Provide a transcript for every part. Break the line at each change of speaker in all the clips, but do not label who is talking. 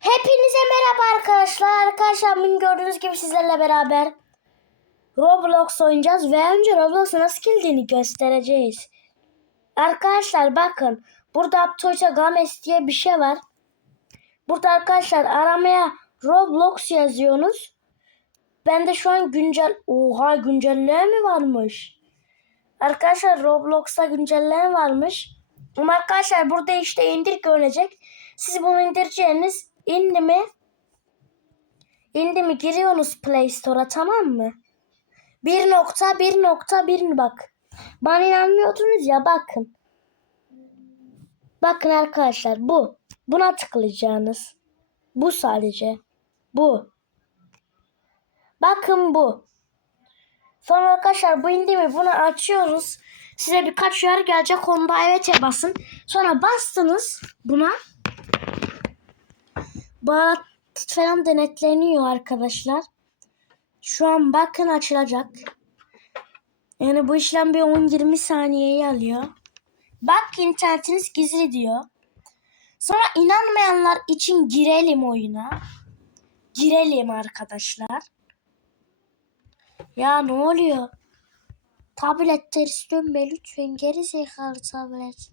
Hepinize merhaba arkadaşlar. Arkadaşlar bugün gördüğünüz gibi sizlerle beraber Roblox oynayacağız ve önce Roblox'un nasıl kilidini göstereceğiz. Arkadaşlar bakın burada Aptoyta Games diye bir şey var. Burada arkadaşlar aramaya Roblox yazıyorsunuz. Ben de şu an güncel... Oha güncelleme mi varmış? Arkadaşlar Roblox'a güncelleme varmış. Ama arkadaşlar burada işte indir görünecek. Siz bunu indireceğiniz indi mi? İndi mi giriyorsunuz Play Store'a tamam mı? 1.1.1 bak. Bana inanmıyordunuz ya bakın. Bakın arkadaşlar bu. Buna tıklayacağınız. Bu sadece. Bu. Bakın bu. Sonra arkadaşlar bu indi mi bunu açıyoruz. Size birkaç yer gelecek onda evet'e basın. Sonra bastınız buna. Baharat falan denetleniyor arkadaşlar. Şu an bakın açılacak. Yani bu işlem bir 10-20 saniyeyi alıyor. Bak internetiniz gizli diyor. Sonra inanmayanlar için girelim oyuna. Girelim arkadaşlar. Ya ne oluyor? Tablet ters dönme lütfen geri zekalı tablet.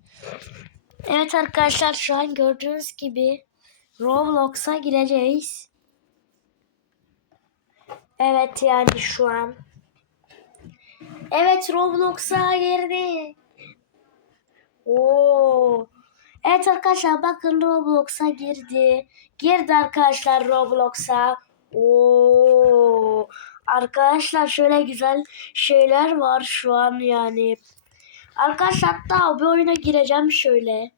Evet arkadaşlar şu an gördüğünüz gibi Roblox'a gireceğiz. Evet yani şu an. Evet Roblox'a girdi. Oo. Evet arkadaşlar bakın Roblox'a girdi. Girdi arkadaşlar Roblox'a. Oo. Arkadaşlar şöyle güzel şeyler var şu an yani. Arkadaşlar hatta bir oyuna gireceğim şöyle.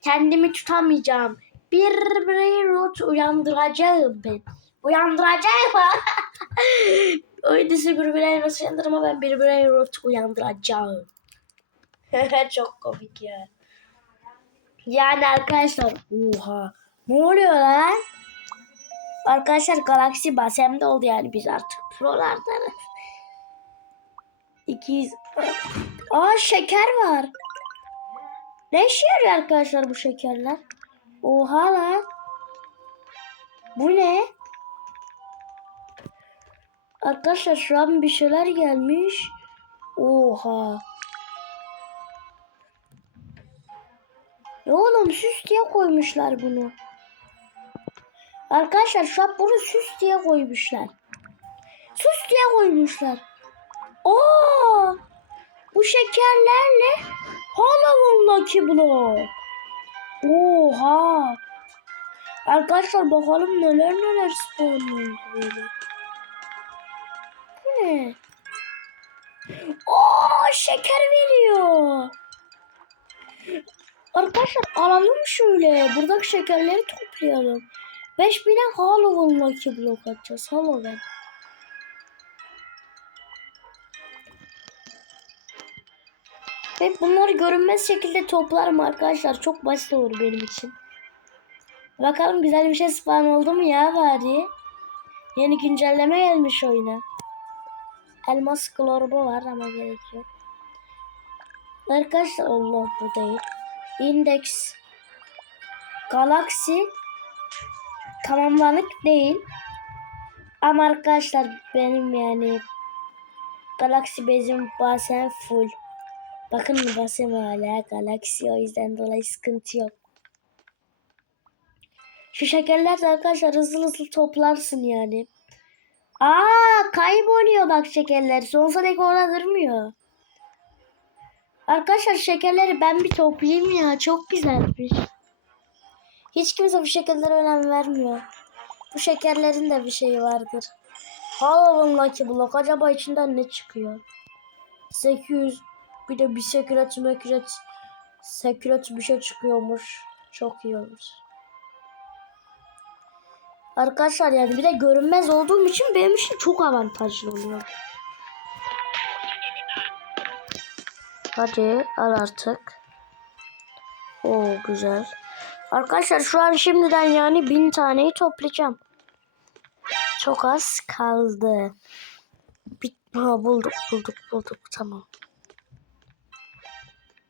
Kendimi tutamayacağım. Bir brainrot uyandıracağım ben. Uyandıracağım. Oyuncusu bir brainrot uyandırma ben bir brainrot uyandıracağım. Çok komik ya. Yani arkadaşlar oha ne oluyor lan? Arkadaşlar Galaxy Basem'de oldu yani biz artık prolardanız. 200 Aa şeker var. Ne işe yarıyor arkadaşlar bu şekerler? Oha lan. Bu ne? Arkadaşlar şu an bir şeyler gelmiş. Oha. Ya oğlum süs diye koymuşlar bunu. Arkadaşlar şu an bunu süs diye koymuşlar. Süs diye koymuşlar. Aa! Bu şekerlerle Halloween Lucky Block. Oha! Arkadaşlar bakalım neler neler spawn oldu böyle. Bu ne? Aa şeker veriyor. Arkadaşlar alalım şöyle. Buradaki şekerleri toplayalım. 5000'e Halloween Lucky Block atacağız. Halloween. Ve bunları görünmez şekilde toplarım arkadaşlar. Çok basit olur benim için. Bakalım güzel bir şey spawn oldu mu ya bari. Yeni güncelleme gelmiş oyuna. Elmas glorbo var ama gerek yok. Arkadaşlar Allah bu değil. Index Galaxy tamamlanık değil. Ama arkadaşlar benim yani Galaxy bezim bazen full. Bakın basım hala Galaxy o yüzden dolayı sıkıntı yok. Şu şekerler de arkadaşlar hızlı hızlı toplarsın yani. Aa kayboluyor bak şekerler. Sonsuza dek orada durmuyor. Arkadaşlar şekerleri ben bir toplayayım ya. Çok güzelmiş. Hiç kimse bu şekerlere önem vermiyor. Bu şekerlerin de bir şeyi vardır. Halloween Lucky Block. Acaba içinden ne çıkıyor? 800 bir de bir sekret mekret sekret bir şey çıkıyormuş. Çok iyi olur. Arkadaşlar yani bir de görünmez olduğum için benim için çok avantajlı oluyor. Hadi al artık. Oo güzel. Arkadaşlar şu an şimdiden yani bin taneyi toplayacağım. Çok az kaldı. Bir, ha, bulduk bulduk bulduk tamam.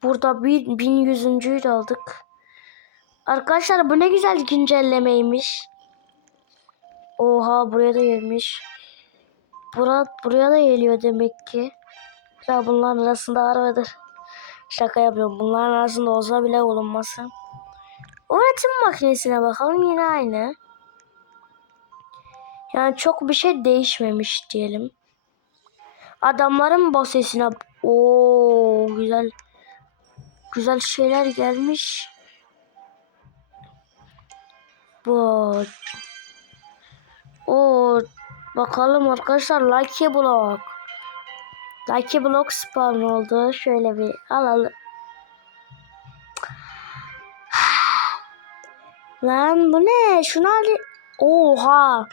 Burada bir, bin yüzüncüyü de aldık. Arkadaşlar bu ne güzel güncellemeymiş. Oha buraya da gelmiş. Bura, buraya da geliyor demek ki. Ya bunların arasında aradır. Şaka yapıyorum. Bunların arasında olsa bile olunması. Üretim makinesine bakalım yine aynı. Yani çok bir şey değişmemiş diyelim. Adamların basesine o güzel güzel şeyler gelmiş. Bu o bakalım arkadaşlar Lucky Block. Lucky Block spawn oldu. Şöyle bir alalım. Lan bu ne? Şunu al. Oha.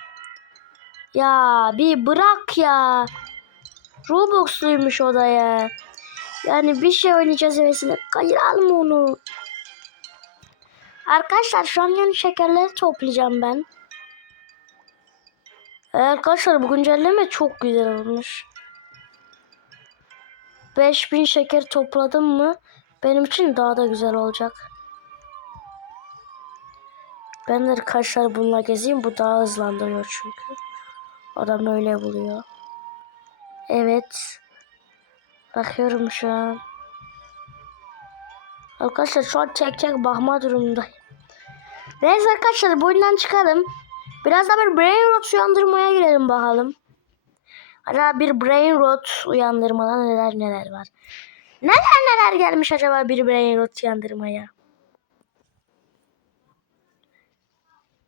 Ya bir bırak ya. Robux'luymuş o da ya. Yani bir şey oynayacağız hevesine. Hayır alma onu. Arkadaşlar şu an yeni şekerleri toplayacağım ben. E, Arkadaşlar bu güncelleme çok güzel olmuş. 5000 şeker topladım mı benim için daha da güzel olacak. Ben de arkadaşlar bununla gezeyim. Bu daha hızlandırıyor çünkü. Adam öyle buluyor. Evet. Bakıyorum şu an. Arkadaşlar şu an çek çek bakma durumundayım. Neyse arkadaşlar bu oyundan çıkalım. Biraz da bir brain rot uyandırmaya girelim bakalım. Acaba bir brain rot uyandırmada neler neler var. Neler neler gelmiş acaba bir brain rot uyandırmaya.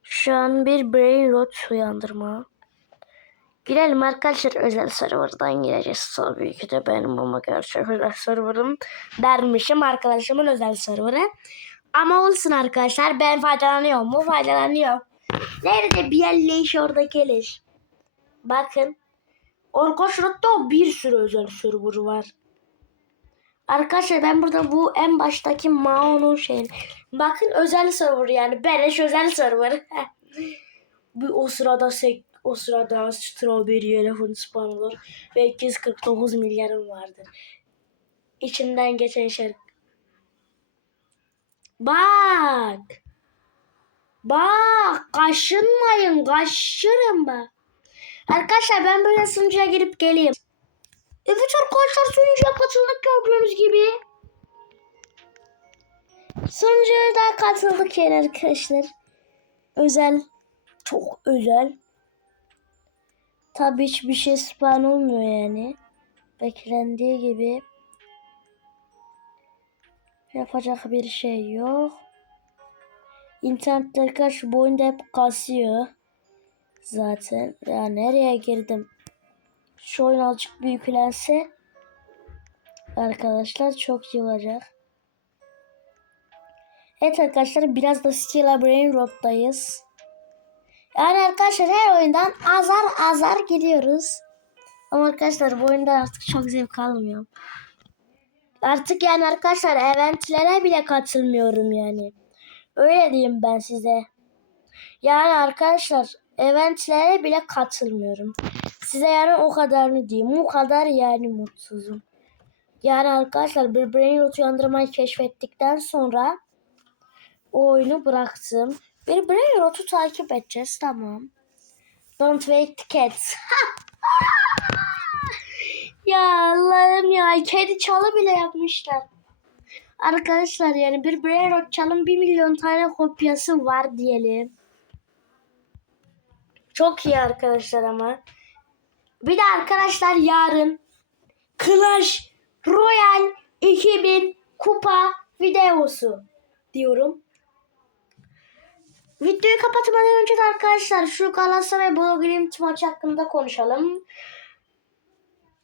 Şu an bir brain rot uyandırma. Girelim arkadaşlar özel serverdan gireceğiz. Tabii ki de benim ama gerçek özel serverım dermişim arkadaşımın özel serverı. Ama olsun arkadaşlar ben faydalanıyorum mu faydalanıyorum. Nerede bir yerleş orada geliş. Bakın. Hatta bir sürü özel server var. Arkadaşlar ben burada bu en baştaki Mao'nun şeyini. Bakın özel server yani. Beleş özel server. bir o sırada sek o sırada strawberry elephant spawn olur. Ve 249 milyarım vardır. İçinden geçen şarkı. Bak. Bak. Kaşınmayın. Kaşırım bak. Arkadaşlar ben böyle sunucuya girip geleyim. Evet arkadaşlar sunucuya katıldık gördüğünüz gibi. Sunucuya da katıldık yani arkadaşlar. Özel. Çok özel. Tabii hiçbir şey spawn olmuyor yani. Beklendiği gibi. Yapacak bir şey yok. İnternette arkadaş bu oyunda hep kasıyor. Zaten. Ya nereye girdim? Şu oyun azıcık büyüklense arkadaşlar çok iyi olacak. Evet arkadaşlar biraz da Stila Brain Road'dayız. Yani arkadaşlar her oyundan azar azar gidiyoruz. Ama arkadaşlar bu oyunda artık çok zevk almıyorum. Artık yani arkadaşlar eventlere bile katılmıyorum yani. Öyle diyeyim ben size. Yani arkadaşlar eventlere bile katılmıyorum. Size yani o kadarını diyeyim. O kadar yani mutsuzum. Yani arkadaşlar bir brain rot uyandırmayı keşfettikten sonra o oyunu bıraktım. Bir brain rotu takip edeceğiz tamam. Don't wait cats. ya Allah'ım ya kedi çalı bile yapmışlar. Arkadaşlar yani bir brain rot çalın bir milyon tane kopyası var diyelim. Çok iyi arkadaşlar ama. Bir de arkadaşlar yarın Clash Royale 2000 kupa videosu diyorum. Videoyu kapatmadan önce de arkadaşlar şu Galatasaray Bodoglimt maçı hakkında konuşalım.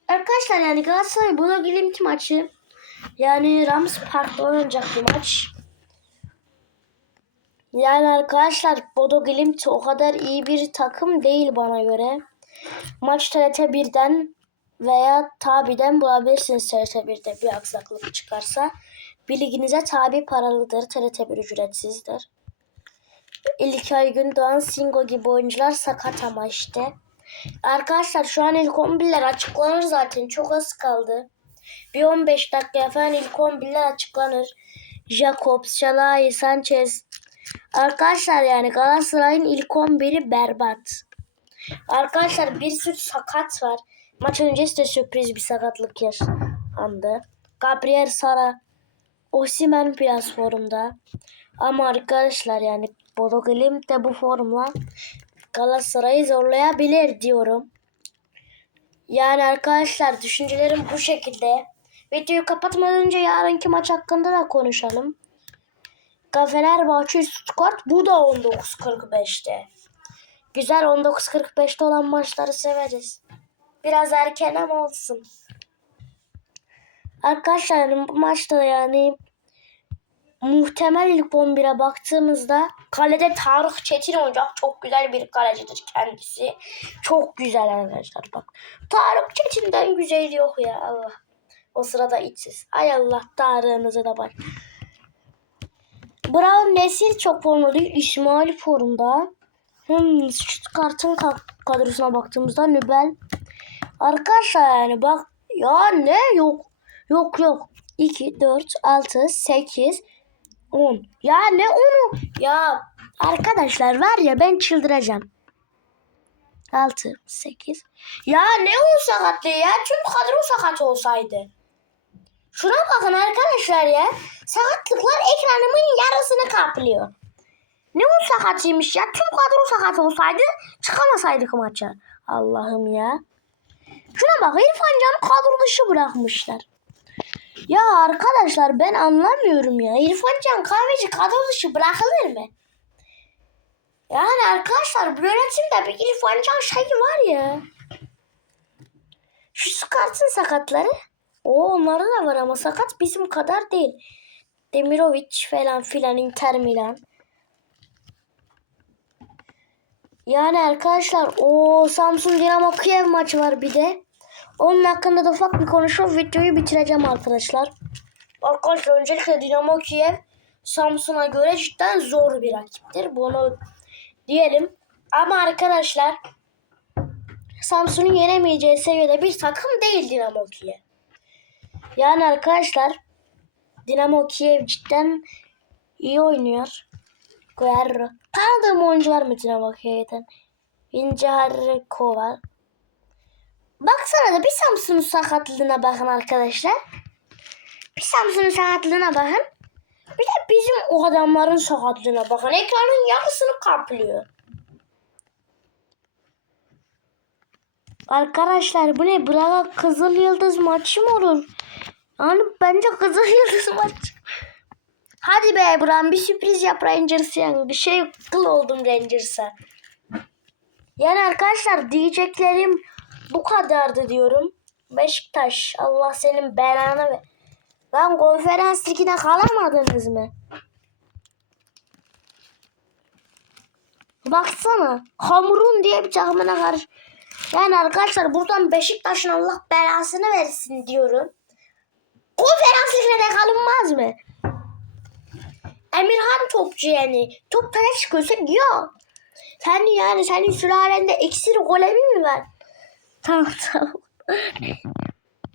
Arkadaşlar yani Galatasaray Bodoglimt maçı yani Rams Park'ta oynanacak bir maç. Yani arkadaşlar Bodo Glimt o kadar iyi bir takım değil bana göre. Maç TRT 1'den veya Tabi'den bulabilirsiniz TRT 1'de bir aksaklık çıkarsa. Bilginize tabi paralıdır. TRT 1 ücretsizdir. İlkay Gündoğan, Singo gibi oyuncular sakat ama işte. Arkadaşlar şu an ilk 11'ler açıklanır zaten. Çok az kaldı. Bir 15 dakika falan ilk 11'ler açıklanır. Jacobs, Şalay, Sanchez, Arkadaşlar yani Galatasaray'ın ilk 11'i berbat. Arkadaşlar bir sürü sakat var. Maç öncesi de sürpriz bir sakatlık yaşandı. Gabriel Sara, Osimhen biraz formda. Ama arkadaşlar yani Bodo Glimt de bu formla Galatasaray'ı zorlayabilir diyorum. Yani arkadaşlar düşüncelerim bu şekilde. Videoyu kapatmadan önce yarınki maç hakkında da konuşalım. Fenerbahçe Stuttgart bu da 19.45'te. Güzel 19.45'te olan maçları severiz. Biraz erken ama olsun. Arkadaşlar bu maçta yani muhtemel ilk 11'e baktığımızda kalede Tarık Çetin olacak. Çok güzel bir kalecidir kendisi. Çok güzel arkadaşlar bak. Tarık Çetin'den güzel yok ya Allah. O sırada içsiz. Ay Allah Tarık'ınıza da bak. Brown Nesil çok formda değil. İsmail formda. Hmm, Stuttgart'ın ka- kadrosuna baktığımızda Nübel. Arkadaşlar yani bak ya ne yok. Yok yok. 2, 4, 6, 8, 10. Ya ne onu? Ya arkadaşlar var ya ben çıldıracağım. 6, 8. Ya ne o sakatlığı ya? Tüm kadro sakat olsaydı. Şuna bakın arkadaşlar ya. Sakatlıklar ekranımın yarısını kaplıyor. Ne o sakatıymış ya? Tüm kadro sakat olsaydı çıkamasaydık maça. Allah'ım ya. Şuna bak İrfan Can'ı kadro dışı bırakmışlar. Ya arkadaşlar ben anlamıyorum ya. İrfan Can kahveci kadro dışı bırakılır mı? Yani arkadaşlar bu yönetimde bir İrfan Can şeyi var ya. Şu Skart'ın sakatları. O onlarda da var ama sakat bizim kadar değil. Demirovic falan filan Inter Milan. Yani arkadaşlar o Samsun Dinamo Kiev maçı var bir de. Onun hakkında da ufak bir konuşup videoyu bitireceğim arkadaşlar. Arkadaşlar öncelikle Dinamo Kiev Samsun'a göre cidden zor bir rakiptir. Bunu diyelim. Ama arkadaşlar Samsun'un yenemeyeceği seviyede bir takım değil Dinamo Kiev. Yani arkadaşlar Dinamo Kiev cidden iyi oynuyor. Guerrero. Tanıdığım oyuncu var mı Dinamo Kiev'den? İnce Hariko var. Baksana da bir Samsun'un sakatlığına bakın arkadaşlar. Bir Samsun'un sakatlığına bakın. Bir de bizim o adamların sakatlığına bakın. Ekranın yarısını kaplıyor. Arkadaşlar bu ne? Braga Kızıl Yıldız maçı mı olur? Yani bence Kızıl Yıldız maçı. Hadi be Bram bir sürpriz yap Rangers'a yani. Bir şey kıl oldum Rangers'a. Yani arkadaşlar diyeceklerim bu kadardı diyorum. Beşiktaş Allah senin belanı ver. Lan konferans ligine kalamadınız mı? Baksana. Hamurun diye bir takımına karşı. Yani arkadaşlar buradan Beşiktaş'ın Allah belasını versin diyorum. Konferans ligine de kalınmaz mı? Emirhan topçu yani. Top tane çıkıyorsa yok. Sen yani senin sülalende iksir golemi mi var? Tamam tamam.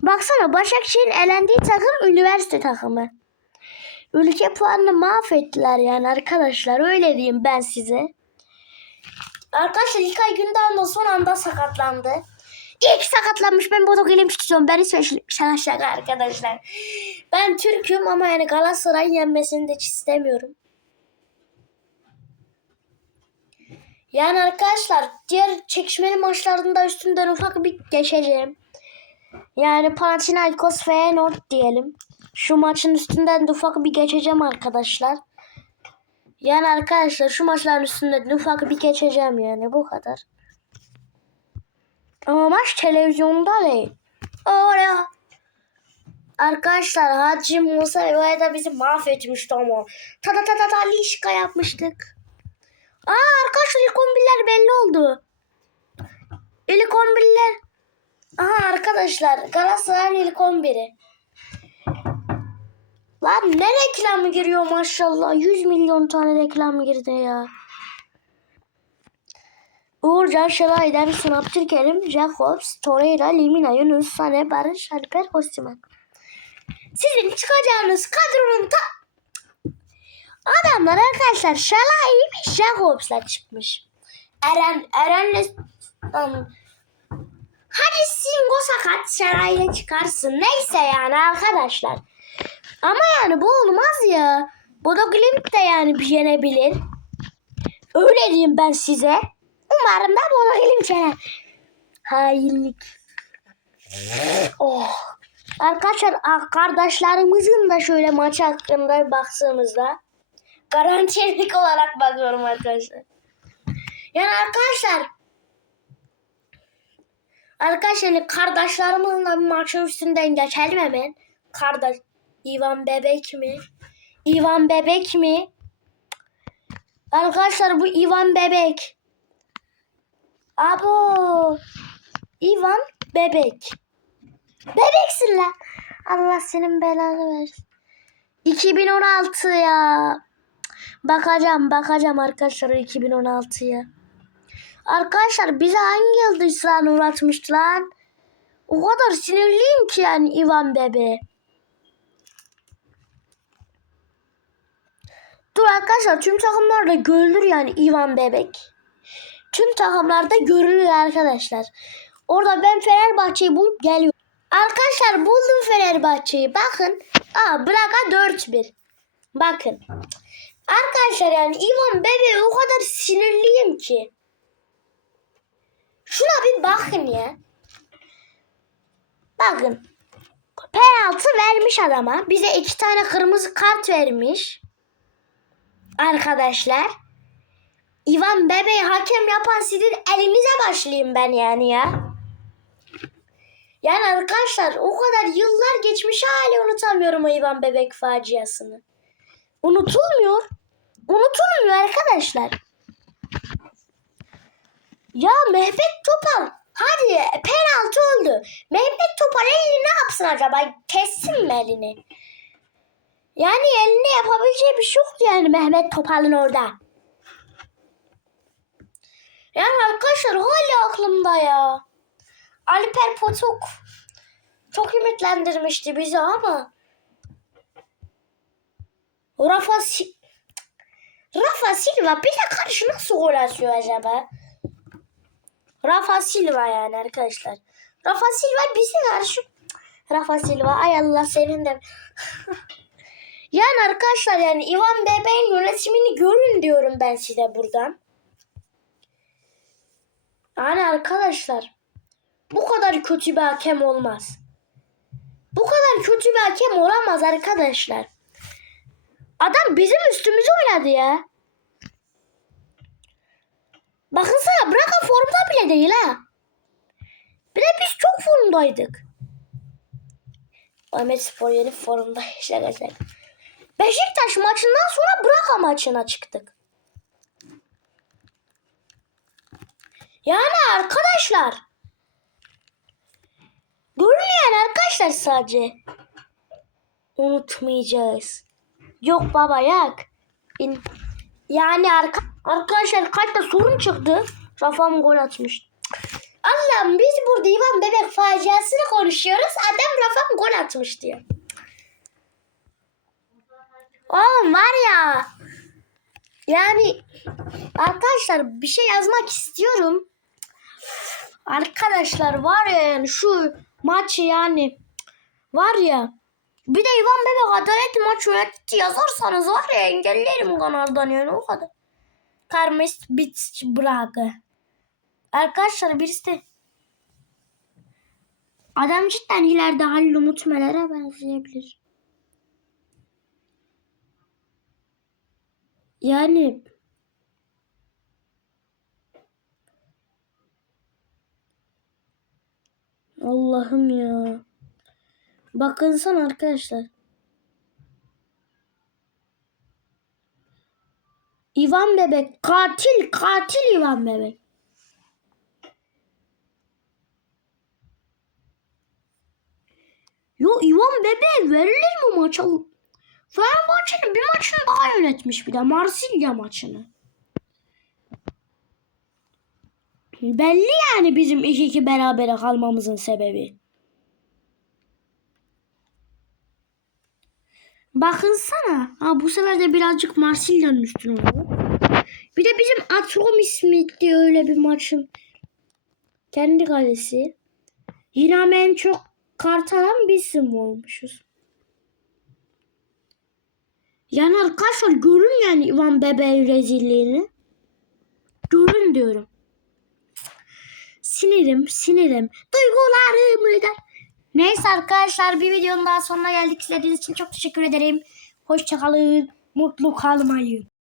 Baksana Başakşehir'in elendiği takım üniversite takımı. Ülke puanını mahvettiler yani arkadaşlar öyle diyeyim ben size. Arkadaşlar İlkay Gündoğan da son anda sakatlandı. İlk sakatlanmış ben Bodo Glimt tutuyorum. Ben hiç şaka şaka arkadaşlar. Ben Türk'üm ama yani Galatasaray'ın yenmesini de hiç istemiyorum. Yani arkadaşlar diğer çekişmeli maçlarında üstünden ufak bir geçeceğim. Yani Panathinaikos Feyenoord diyelim. Şu maçın üstünden de ufak bir geçeceğim arkadaşlar. Yani arkadaşlar şu maçların üstünden de ufak bir geçeceğim yani bu kadar. Ama maç televizyonda değil. Oraya. Arkadaşlar Hacı Musa Eva'ya da bizi mahvetmişti ama. Ta ta ta ta ta lişka yapmıştık. Aa arkadaşlar ilk 11'ler belli oldu. İlk 11'ler. Aha arkadaşlar Galatasaray'ın ilk 11'i. Lan ne reklamı giriyor maşallah. 100 milyon tane reklam girdi ya. Uğurcan, Şalay, Dersin, Abdülkerim, Jacobs, Torreira, Limina, Yunus, Sane, Barış, Alper, Osimhen. Sizin çıkacağınız kadronun ta... Adamlar arkadaşlar Şalai ve Jacobs'la çıkmış. Eren, Eren'le um, Hadi Singo sakat Şalai'yle çıkarsın. Neyse yani arkadaşlar. Ama yani bu olmaz ya. Bodo Glimt de yani bir yenebilir. Öyle diyeyim ben size. Umarım da Bodo Glimt yener. Hainlik. Oh. Arkadaşlar kardeşlerimizin de şöyle maç hakkında baktığımızda garantilik olarak bakıyorum arkadaşlar. Yani arkadaşlar Arkadaşlar yani kardeşlerimizle bir maçın üstünden geçelim hemen. Kardeş Ivan Bebek mi? Ivan Bebek mi? Arkadaşlar bu Ivan Bebek. Abo. Ivan Bebek. Bebeksin la. Allah senin belanı versin. 2016 ya. Bakacağım bakacağım arkadaşlar 2016'ya. Arkadaşlar bize hangi yıldızlar uğratmıştı lan? O kadar sinirliyim ki yani Ivan Bebe. Dur arkadaşlar tüm takımlarda görülür yani Ivan Bebek. Tüm takımlarda görülüyor arkadaşlar. Orada ben Fenerbahçe'yi bulup geliyorum. Arkadaşlar buldum Fenerbahçe'yi. Bakın. Aa Braga 4-1. Bakın. Arkadaşlar yani Ivan Bebe o kadar sinirliyim ki. Şuna bir bakın ya. Bakın. Penaltı vermiş adama. Bize iki tane kırmızı kart vermiş. Arkadaşlar. Ivan Bebe'yi hakem yapan sizin elinize başlayayım ben yani ya. Yani arkadaşlar o kadar yıllar geçmiş hali unutamıyorum o Ivan Bebek faciasını. Unutulmuyor. Unutulmuyor arkadaşlar. Ya Mehmet Topal hadi penaltı oldu. Mehmet Topal elini ne yapsın acaba? Kessin mi elini? Yani elini yapabileceği bir şey yok yani Mehmet Topal'ın orada. Yani arkadaşlar hala aklımda ya. Alper Potuk çok ümitlendirmişti bizi ama Rafa Rafa Silva bize karşı nasıl gol atıyor acaba? Rafa Silva yani arkadaşlar. Rafa Silva bize karşı Rafa Silva ay Allah senin de yani arkadaşlar yani Ivan Bebe'nin yönetimini görün diyorum ben size buradan. Yani arkadaşlar bu kadar kötü bir hakem olmaz. Bu kadar kötü bir hakem olamaz arkadaşlar. Adam bizim üstümüze oynadı ya. Bakınsana Braga formda bile değil ha. Bir de biz çok formdaydık. Ahmet Spor yeni formda işleyecek. Beşiktaş maçından sonra Braga maçına çıktık. Yani arkadaşlar. Görünmeyen arkadaşlar sadece. Unutmayacağız. Yok baba yak. İn- Yani arka arkadaşlar kaçta sorun çıktı. Rafa'm gol atmış. Allah'ım biz burada Ivan Bebek faciasını konuşuyoruz. Adam Rafa'm gol atmış diyor. Oğlum var ya. Yani arkadaşlar bir şey yazmak istiyorum. Arkadaşlar var ya yani şu maçı yani var ya. Bir de Ivan Bebek adalet maç yönetti yazarsanız var ya engellerim kanaldan yani o kadar. Karmes bit Braga. Arkadaşlar birisi de Adam cidden ileride Halil Umut Meler'e benzeyebilir. Yani Allah'ım ya. Bakınsan arkadaşlar. İvan Bebek katil katil İvan Bebek. Yo İvan Bebek verilir mi maça? Fenerbahçe'nin bir maçını daha yönetmiş bir de Marsilya maçını. Belli yani bizim 2-2 berabere kalmamızın sebebi. Bakınsana. Ha, bu sefer de birazcık Marsilya'nın üstüne oldu. Bir de bizim Atrom ismiydi öyle bir maçın. Kendi kalesi. Yine en çok kart alan bir isim olmuşuz. Yani arkadaşlar görün yani Ivan Bebe'nin rezilliğini. Görün diyorum. Sinirim, sinirim. Duygularımı da. Neyse arkadaşlar bir videonun daha sonuna geldik. İzlediğiniz için çok teşekkür ederim. Hoşçakalın. Mutlu kalmayın.